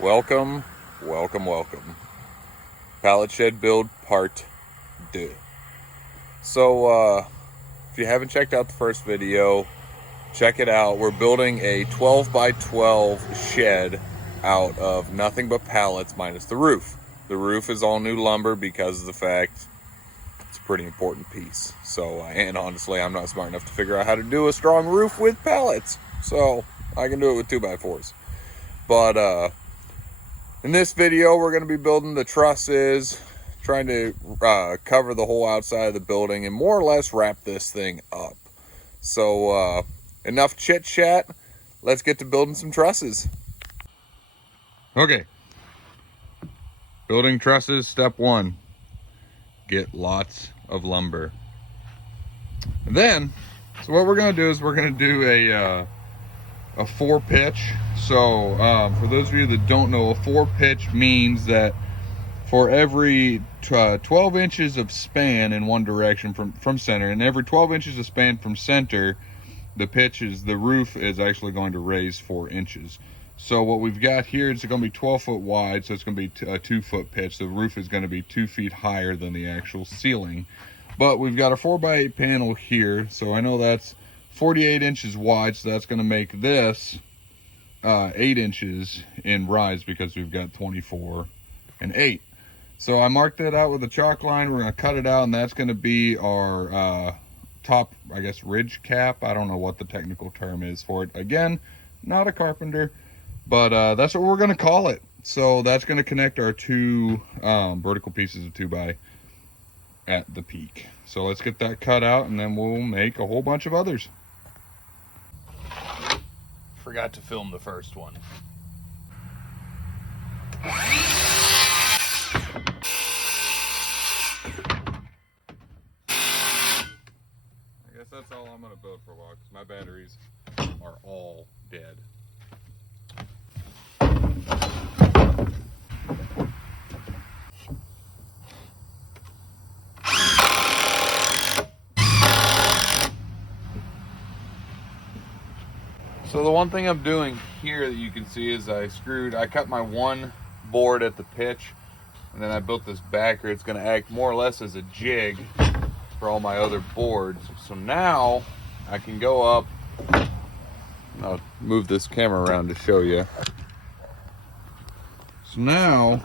Welcome, welcome, welcome. Pallet shed build part 2. So, if you haven't checked out the first video, check it out. We're building a 12 by 12 shed out of nothing but pallets minus the roof. The roof is all new lumber because of the fact it's a pretty important piece. So, and honestly, I'm not smart enough to figure out how to do a strong roof with pallets. So, I can do it with 2x4s. But, in this video, we're going to be building the trusses, trying to cover the whole outside of the building and more or less wrap this thing up. So, enough chit chat. Let's get to building some trusses. Okay. Building trusses, step 1. Get lots of lumber. And then, so what we're going to do is we're going to do a 4-pitch. So for those of you that don't know, a 4-pitch means that for every 12 inches of span in one direction from center, and every 12 inches of span from center, the roof is actually going to raise 4 inches. So what we've got here is going to be 12 foot wide, so it's going to be a 2-foot pitch. The roof is going to be 2 feet higher than the actual ceiling. But we've got a 4x8 panel here, so I know that's 48 inches wide, so that's going to make this 8 inches in rise because we've got 24 and 8. So I marked that out with a chalk line. We're going to cut it out, and that's going to be our top, I guess, ridge cap. I don't know what the technical term is for it. Again, not a carpenter, but that's what we're going to call it. So that's going to connect our two vertical pieces of 2x at the peak. So let's get that cut out, and then we'll make a whole bunch of others. Forgot to film the first one. I guess that's all I'm going to build for a while because my batteries are all dead. So the one thing I'm doing here that you can see is I cut my one board at the pitch, and then I built this backer. It's going to act more or less as a jig for all my other boards. So now I can go up, and I'll move this camera around to show you. So now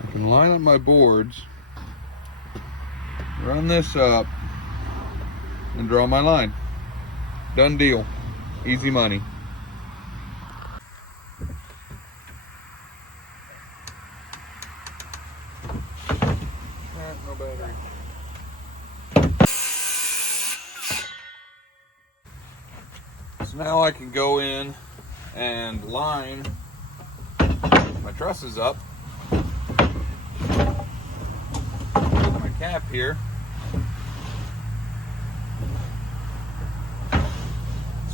I can line up my boards, run this up, and draw my line. Done deal. Easy money. No battery. So now I can go in and line my trusses up with my cap here.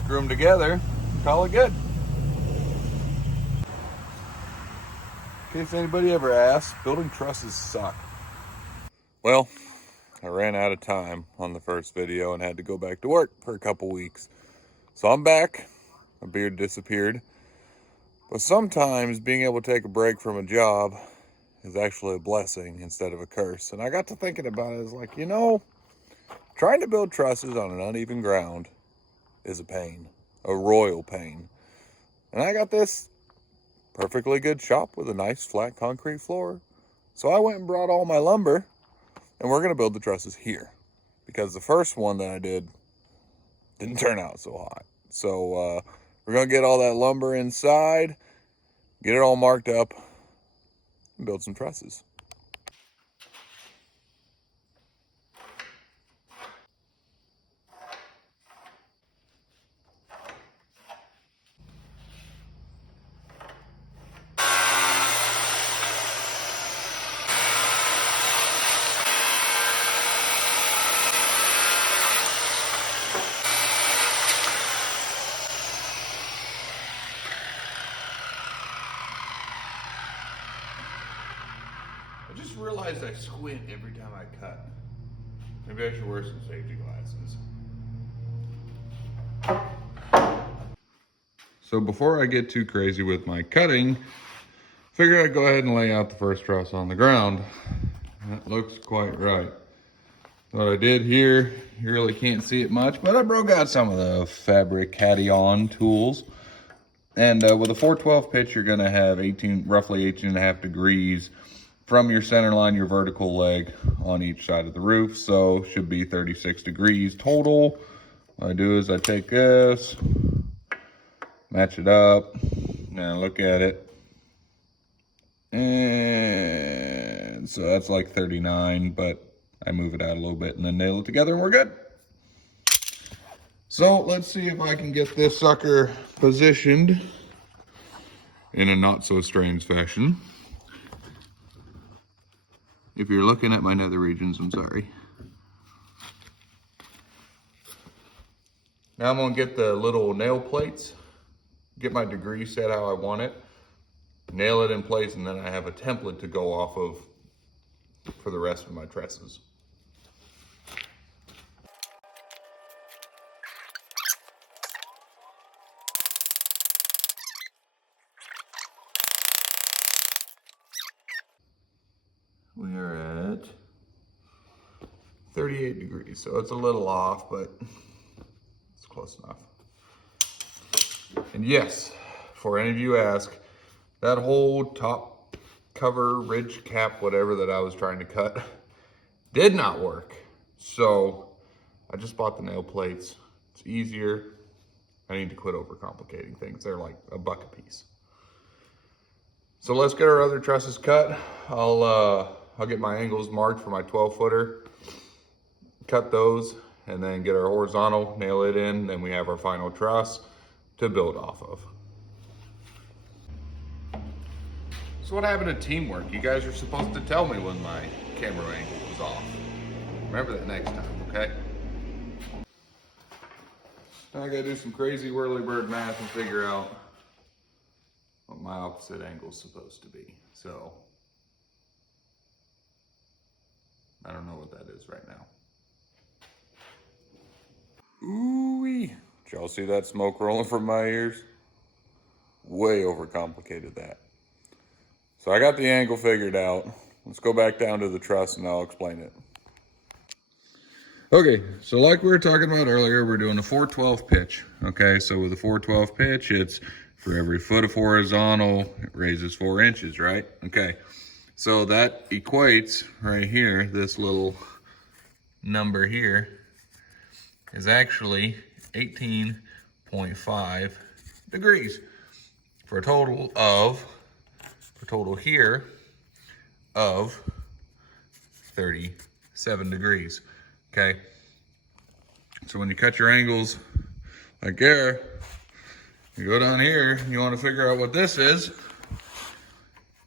Screw them together, call it good. In case anybody ever asks, building trusses suck. Well, I ran out of time on the first video and had to go back to work for a couple weeks. So I'm back, my beard disappeared. But sometimes being able to take a break from a job is actually a blessing instead of a curse. And I got to thinking about it, it's like, you know, trying to build trusses on an uneven ground is a pain, a royal pain. And I got this perfectly good shop with a nice flat concrete floor. So I went and brought all my lumber, and we're gonna build the trusses here because the first one that I did didn't turn out so hot. So we're gonna get all that lumber inside, get it all marked up, and build some trusses. I just realized I squint every time I cut. Maybe I should wear some safety glasses. So before I get too crazy with my cutting, figured I'd go ahead and lay out the first truss on the ground. That looks quite right. What I did here, you really can't see it much, but I broke out some of the Fabrication tools. And with a 412 pitch, you're gonna have roughly 18.5 degrees from your center line, your vertical leg on each side of the roof. So should be 36 degrees total. What I do is I take this, match it up, now look at it. And so that's like 39, but I move it out a little bit and then nail it together and we're good. So let's see if I can get this sucker positioned in a not so strange fashion. If you're looking at my nether regions, I'm sorry. Now I'm gonna get the little nail plates, get my degree set how I want it, nail it in place, and then I have a template to go off of for the rest of my trusses. We are at 38 degrees, so it's a little off, but it's close enough. And yes, for any of you ask, that whole top cover, ridge cap, whatever that I was trying to cut, did not work. So I just bought the nail plates. It's easier. I need to quit overcomplicating things. They're like $1 a piece. So let's get our other trusses cut. I'll get my angles marked for my 12-footer, cut those, and then get our horizontal, nail it in, then we have our final truss to build off of. So what happened to teamwork? You guys are supposed to tell me when my camera angle was off. Remember that next time, okay? Now I gotta do some crazy whirly bird math and figure out what my opposite angle is supposed to be. So, I don't know what that is right now. Ooh-wee. Did y'all see that smoke rolling from my ears? Way overcomplicated that. So I got the angle figured out. Let's go back down to the truss and I'll explain it. Okay, so like we were talking about earlier, we're doing a 412 pitch. Okay, so with a 412 pitch, it's for every foot of horizontal, it raises 4 inches, right? Okay, so that equates right here, this little number here is actually 18.5 degrees for a total here of 37 degrees. Okay, so when you cut your angles like there, you go down here, you want to figure out what this is,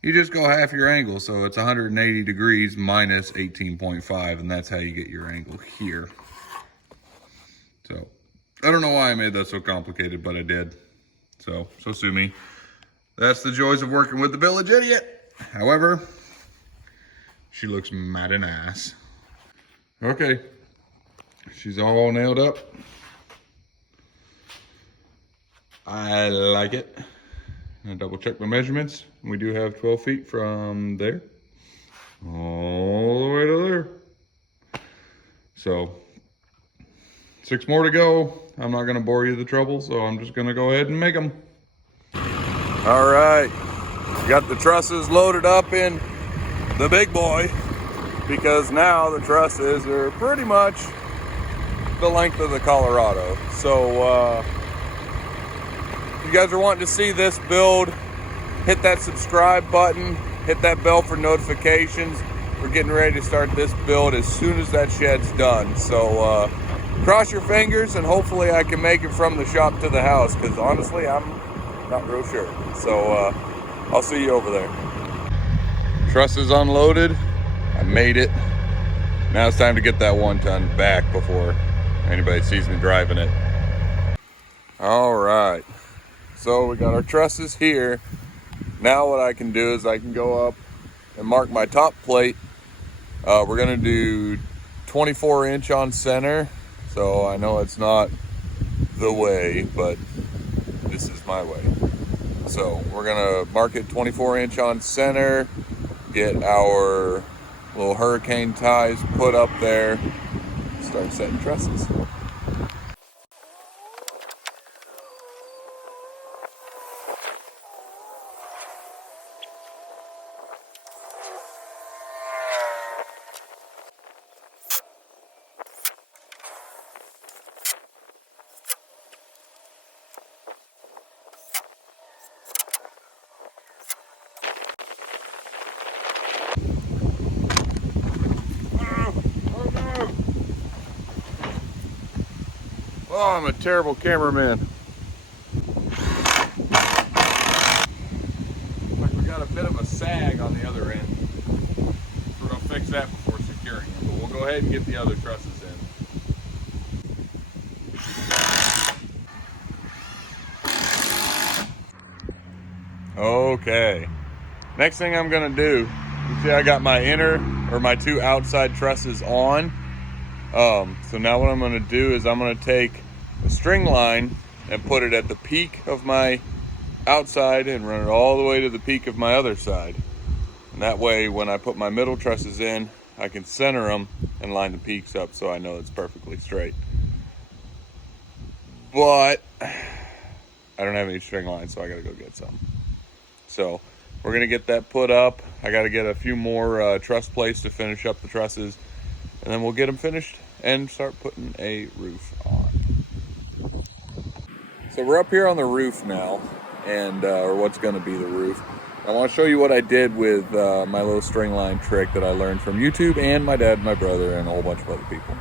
you just go half your angle. So it's 180 degrees minus 18.5, and that's how you get your angle here. So I don't know why I made that so complicated, but I did. So sue me. That's the joys of working with the village idiot. However, she looks mad an ass. Okay, she's all nailed up. I like it. I'm gonna double check my measurements. We do have 12 feet from there all the way to there. So 6 more to go. I'm not gonna bore you with the trouble, so I'm just gonna go ahead and make them. All right, got the trusses loaded up in the big boy, because now the trusses are pretty much the length of the Colorado. So if you guys are wanting to see this build, hit that subscribe button, hit that bell for notifications. We're getting ready to start this build as soon as that shed's done. So cross your fingers and hopefully I can make it from the shop to the house, because honestly I'm not real sure. So I'll see you over there. Trusses unloaded. I made it. Now it's time to get that 1-ton back before anybody sees me driving it. All right, so we got our trusses here. Now what I can do is I can go up and mark my top plate. We're gonna do 24-inch on center. So I know it's not the way, but this is my way. So we're gonna mark it 24-inch on center, get our little hurricane ties put up there, start setting trusses. Oh, I'm a terrible cameraman. Like we got a bit of a sag on the other end. We're gonna fix that before securing it, but we'll go ahead and get the other trusses in. Okay. Next thing I'm gonna do, you see I got my inner or my two outside trusses on. So now what I'm gonna do is I'm gonna take a string line and put it at the peak of my outside and run it all the way to the peak of my other side. And that way when I put my middle trusses in, I can center them and line the peaks up so I know it's perfectly straight. But I don't have any string lines, so I gotta go get some. So we're gonna get that put up. I gotta get a few more truss plates to finish up the trusses, and then we'll get them finished and start putting a roof on. So we're up here on the roof now, and or what's gonna be the roof. I wanna show you what I did with my little string line trick that I learned from YouTube and my dad, my brother, and a whole bunch of other people.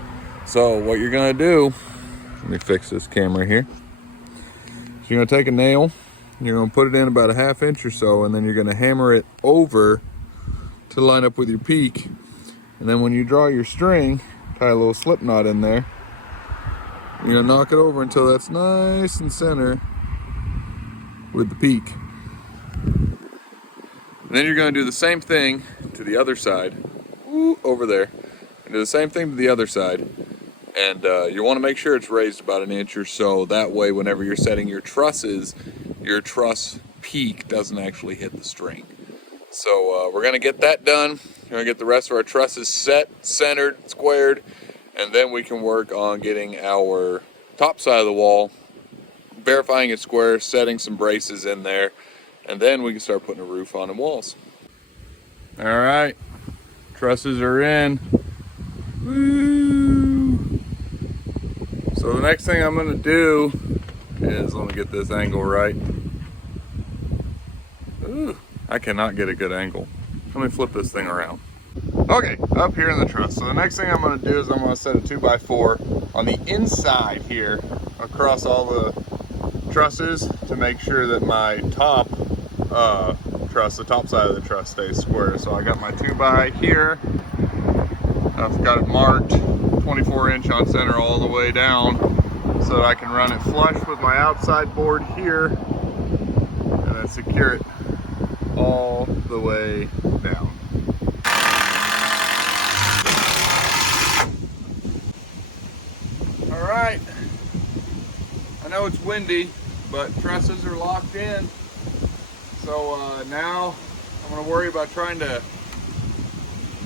So what you're gonna do, let me fix this camera here. So you're gonna take a nail, you're gonna put it in about a 1/2 inch or so, and then you're gonna hammer it over to line up with your peak. And then when you draw your string, tie a little slip knot in there. You're gonna knock it over until that's nice and center with the peak. And then you're gonna do the same thing to the other side, over there, and do the same thing to the other side. And you wanna make sure it's raised about 1 inch or so. That way, whenever you're setting your trusses, your truss peak doesn't actually hit the string. So we're gonna get that done. We're gonna get the rest of our trusses set, centered, squared, and then we can work on getting our top side of the wall, verifying it's square, setting some braces in there, and then we can start putting a roof on the walls. All right, trusses are in. Woo! So the next thing I'm gonna do is, let me get this angle right. Ooh, I cannot get a good angle. Let me flip this thing around. Okay, up here in the truss. So the next thing I'm gonna do is I'm gonna set a 2x4 on the inside here across all the trusses to make sure that my top truss, the top side of the truss, stays square. So I got my 2x here. I've got it marked 24-inch on center all the way down so that I can run it flush with my outside board here and then secure it all the way down. All right, I know it's windy, but trusses are locked in. So now I'm gonna worry about trying to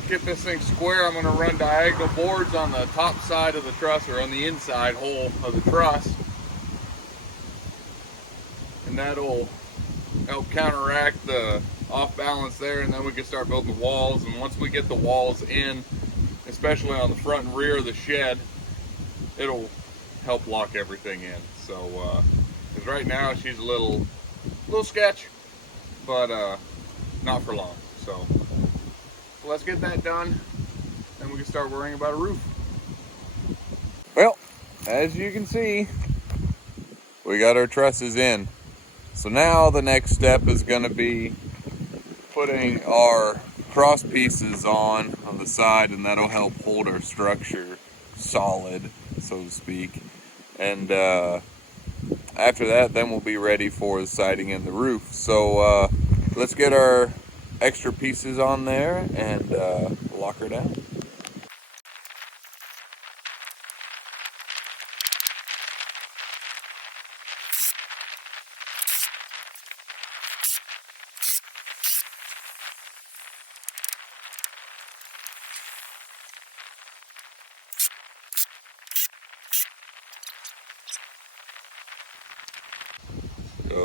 get this thing square. I'm gonna run diagonal boards on the top side of the truss, or on the inside hole of the truss. And that'll help counteract the off balance there, and then we can start building the walls. And once we get the walls in, especially on the front and rear of the shed, it'll help lock everything in. So because right now she's a little sketch, but not for long. So let's get that done, then we can start worrying about a roof. Well, as you can see, we got our trusses in. So now the next step is going to be putting our cross pieces on the side, and that'll help hold our structure solid, so to speak. And after that, then we'll be ready for the siding and the roof. So let's get our extra pieces on there and lock her down.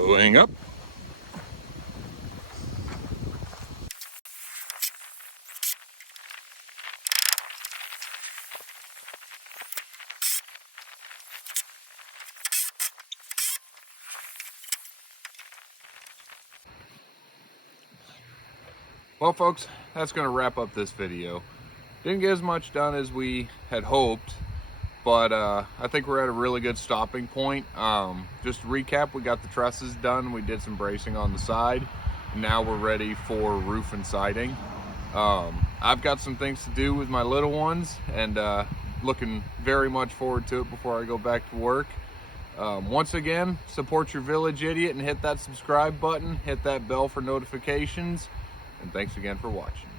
Going up. Well, folks, that's going to wrap up this video. Didn't get as much done as we had hoped, but I think we're at a really good stopping point. Just to recap, we got the trusses done. We did some bracing on the side. Now we're ready for roof and siding. I've got some things to do with my little ones, and looking very much forward to it before I go back to work. Once again, support your village idiot and hit that subscribe button, hit that bell for notifications, and thanks again for watching.